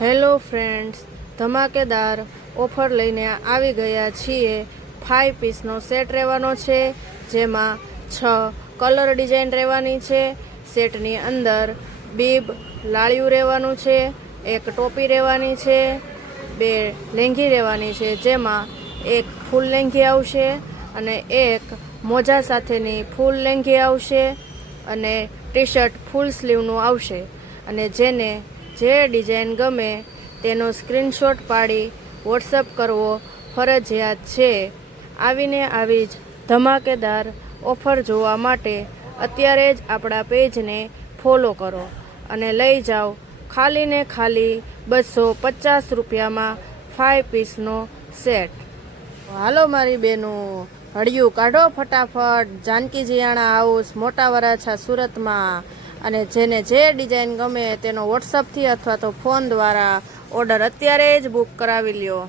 Hello friends, ધમાકેદાર offer લઈને આવી ગયા છીએ। 5 પીસનો સેટ રહેવાનો છે, જેમાં 6 કલર ડિઝાઇન રહેવાની છે। સેટની અંદર બીબ લાળિયું રહેવાનું છે, એક ટોપી રહેવાની છે, 2 લેંઘી રહેવાની છે, જેમાં એક ફૂલ લેંઘી આવશે અને એક મોજા સાથેની ફૂલ લેંઘી આવશે અને ટી શર્ટ ફૂલ સ્લીવનું આવશે। અને જેને જે ડિઝાઇન ગમે તેનો સ્ક્રીનશોટ પાડી વોટ્સઅપ કરવો ફરજિયાત છે। આવીને આવી જ ધમાકેદાર ઓફર જોવા માટે અત્યારે જ આપણા પેજને ફોલો કરો અને લઈ જાઓ ખાલી ને ખાલી 250 રૂપિયામાં 5 પીસનો સેટ। હાલો મારી બહેનો, હળિયું કાઢો ફટાફટ। જાનકી જીયાણા હાઉસ, મોટા વરાછા, સુરતમાં। અને જેને જે ડિઝાઇન ગમે તેનો વોટ્સઅપથી અથવા તો ફોન દ્વારા ઓર્ડર અત્યારે જ બુક કરાવી લ્યો।